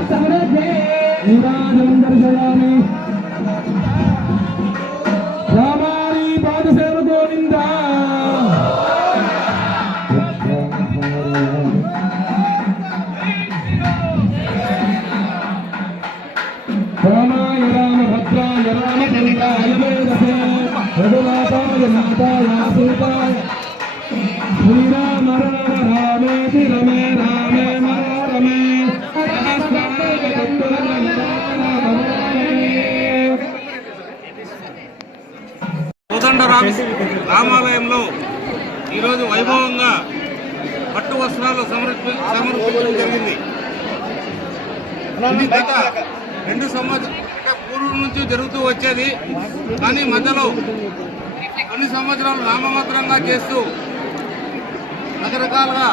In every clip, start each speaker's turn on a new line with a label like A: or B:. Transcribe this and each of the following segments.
A: దేవా నిరాజం దర్శయామి రామాని పాదసేవ గోవింద రామాయ రామభద్రాయ రామచంద్రాయ వేదసే రఘునాథాయ నాథాయ సీతాయ శ్రీరామ రామ రామేతి రమే
B: రామాలయంలో ఈరోజు వైభవంగా పట్టు వస్త్రాలు సమర్పి సమర్పించడం జరిగింది. ఇది గత రెండు సంవత్సరాల పూర్వం నుంచి జరుగుతూ వచ్చేది. కానీ మధ్యలో కొన్ని సంవత్సరాలు నామమాత్రంగా చేస్తూ రకరకాలుగా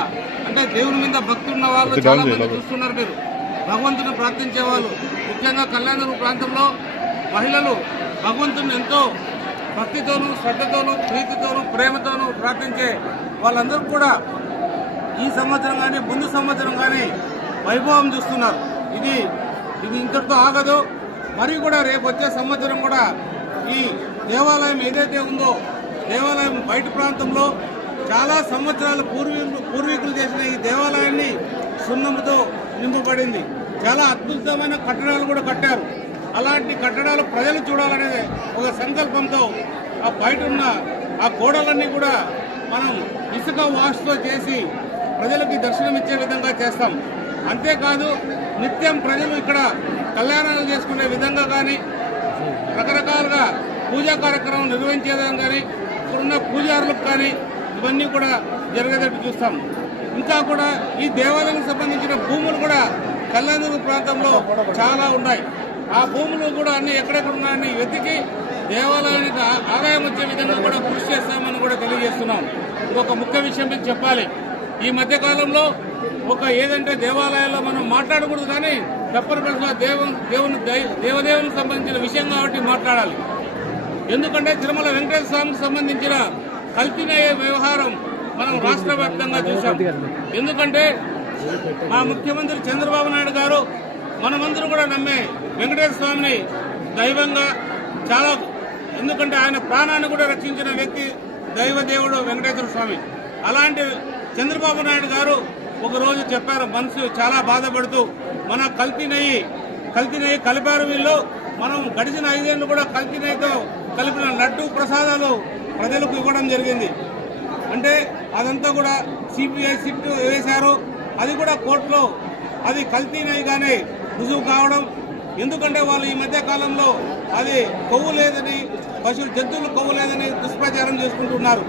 B: అంటే దేవుని మీద భక్తి ఉన్న వాళ్ళు చాలా మంది చూస్తున్నారు మీరు. భగవంతుని ప్రార్థించే వాళ్ళు. ముఖ్యంగా కళ్యాణదుర్గ ప్రాంతంలో మహిళలు భగవంతుని ఎంతో భక్తితోనూ శ్రద్ధతోనూ ప్రీతితోనూ ప్రేమతోనూ ప్రార్థించే వాళ్ళందరూ కూడా ఈ సంవత్సరం కానీ ముందు సంవత్సరం కానీ వైభవం చూస్తున్నారు. ఇది ఇది ఇంతటితో ఆగదు. మరి కూడా రేపు వచ్చే సంవత్సరం కూడా ఈ దేవాలయం ఏదైతే ఉందో దేవాలయం బయట ప్రాంతంలో చాలా సంవత్సరాల పూర్వీకులు పూర్వీకులు చేసిన ఈ దేవాలయాన్ని సున్నముతో నింపబడింది. చాలా అద్భుతమైన కట్టడాలు కూడా కట్టారు. అలాంటి కట్టడాలు ప్రజలు చూడాలనేది ఒక సంకల్పంతో ఆ బయట ఉన్న ఆ గోడలన్నీ కూడా మనం ఇసుక వాష్తో చేసి ప్రజలకి దర్శనం ఇచ్చే విధంగా చేస్తాం. అంతేకాదు నిత్యం ప్రజలు ఇక్కడ కళ్యాణాలు చేసుకునే విధంగా కానీ రకరకాలుగా పూజా కార్యక్రమం నిర్వహించేదాన్ని కానీ ఇక్కడున్న పూజారులకు కానీ ఇవన్నీ కూడా జరిగేటట్టు చూస్తాం. ఇంకా కూడా ఈ దేవాలయానికి సంబంధించిన భూములు కూడా కళ్యాణదుర్గ ప్రాంతంలో చాలా ఉన్నాయి. ఆ భూములు కూడా అన్ని ఎక్కడెక్కడ ఉన్నాయని వెతికి దేవాలయానికి ఆదాయం వచ్చే విధంగా కూడా కృషి చేస్తామని కూడా తెలియజేస్తున్నాం. ఒక ముఖ్య విషయం మీకు చెప్పాలి. ఈ మధ్యకాలంలో ఒక ఏదంటే దేవాలయాల్లో మనం మాట్లాడకూడదు కానీ తప్పనిసరిగా దేవ దేవుని దై- దేవదేవునికి సంబంధించిన విషయం కాబట్టి మాట్లాడాలి. ఎందుకంటే తిరుమల వెంకటేశ్వర స్వామికి సంబంధించిన కల్తీనయ్యే వ్యవహారం మనం రాష్ట్ర వ్యాప్తంగా చూసాం ఎందుకంటే మా ముఖ్యమంత్రి చంద్రబాబు నాయుడు గారు మనమందరం కూడా నమ్మే వెంకటేశ్వర స్వామిని దైవంగా చాలా ఎందుకంటే ఆయన ప్రాణాన్ని కూడా రక్షించిన వ్యక్తి దైవ దేవుడు వెంకటేశ్వర స్వామి. అలాంటి చంద్రబాబు నాయుడు గారు ఒకరోజు చెప్పారు మనసు చాలా బాధపడుతూ మన కల్తీ నెయ్యి కల్తీ నెయ్యి కలిపారు వీళ్ళు మనం గడిచిన ఐదేళ్ళు కూడా కల్తీ నెయ్యితో కలిపిన లడ్డు ప్రసాదాలు ప్రజలకు ఇవ్వడం జరిగింది. అంటే అదంతా కూడా సిపిఐ సిట్ వేశారు. అది కూడా కోర్టులో అది కల్తీ నెయ్యిగానే రుజువు కావడం. ఎందుకంటే వాళ్ళు ఈ మధ్య కాలంలో అది కొవ్వు లేదని పశువులు జంతువులు కొవ్వు లేదని దుష్ప్రచారం చేసుకుంటున్నారు.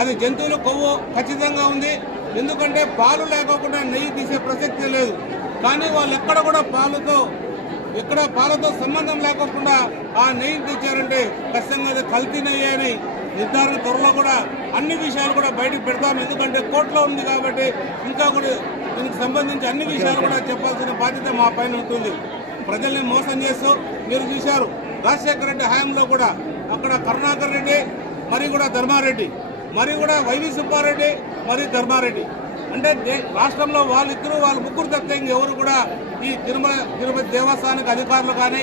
B: అది జంతువుల కొవ్వు ఖచ్చితంగా ఉంది. ఎందుకంటే పాలు లేకోకుండా నెయ్యి తీసే ప్రసక్తి లేదు. కానీ వాళ్ళు ఎక్కడ కూడా పాలతో ఎక్కడ పాలతో సంబంధం లేకోకుండా ఆ నెయ్యి తెచ్చారంటే ఖచ్చితంగా అది కల్తీ నెయ్యి అని నిర్ధారణ త్వరలో కూడా అన్ని విషయాలు కూడా బయటకు పెడతాం. ఎందుకంటే కోర్టులో ఉంది కాబట్టి ఇంకా కూడా దీనికి సంబంధించి అన్ని విషయాలు కూడా చెప్పాల్సిన బాధ్యత మా పైన ఉంటుంది. ప్రజల్ని మోసం చేస్తూ మీరు చూశారు. రాజశేఖర రెడ్డి హయాంలో కూడా అక్కడ కరుణాకర్ రెడ్డి మరి కూడా ధర్మారెడ్డి మరి కూడా వైవి సుబ్బారెడ్డి మరి ధర్మారెడ్డి. అంటే రాష్ట్రంలో వాళ్ళిద్దరూ వాళ్ళ ముగ్గురు తప్పితే ఇంకెవరు కూడా ఈ తిరుమల తిరుపతి దేవస్థానానికి అధికారులు కానీ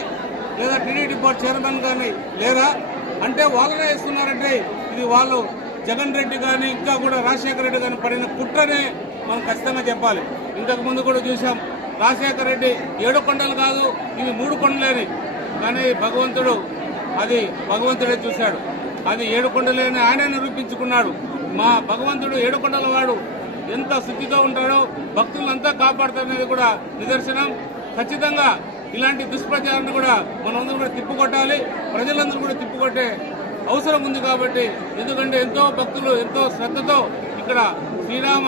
B: లేదా టీడీడీ బోర్డు చైర్మన్ కానీ లేదా అంటే వాళ్ళనే ఇస్తున్నారంటే ఇది వాళ్ళు జగన్ రెడ్డి కానీ ఇంకా కూడా రాజశేఖర రెడ్డి కానీ పడిన కుట్రనే మనం ఖచ్చితంగా చెప్పాలి. ఇంతకు ముందు కూడా చూసాం రాజశేఖర రెడ్డి ఏడు కొండలు కాదు ఇవి మూడు కొండలేని. కానీ భగవంతుడు అది భగవంతుడే చూశాడు. అది ఏడు కొండలేని ఆయనే నిరూపించుకున్నాడు. మా భగవంతుడు ఏడు కొండల వాడు. ఎంత శుద్ధితో ఉంటాడో భక్తులంతా కాపాడుతారనేది కూడా నిదర్శనం. ఖచ్చితంగా ఇలాంటి దుష్ప్రచారాన్ని కూడా మనందరూ కూడా తిప్పుకొట్టాలి. ప్రజలందరూ కూడా తిప్పుకొట్టే అవసరం ఉంది కాబట్టి ఎందుకంటే ఎంతో భక్తులు ఎంతో శ్రద్ధతో ఇక్కడ శ్రీరామ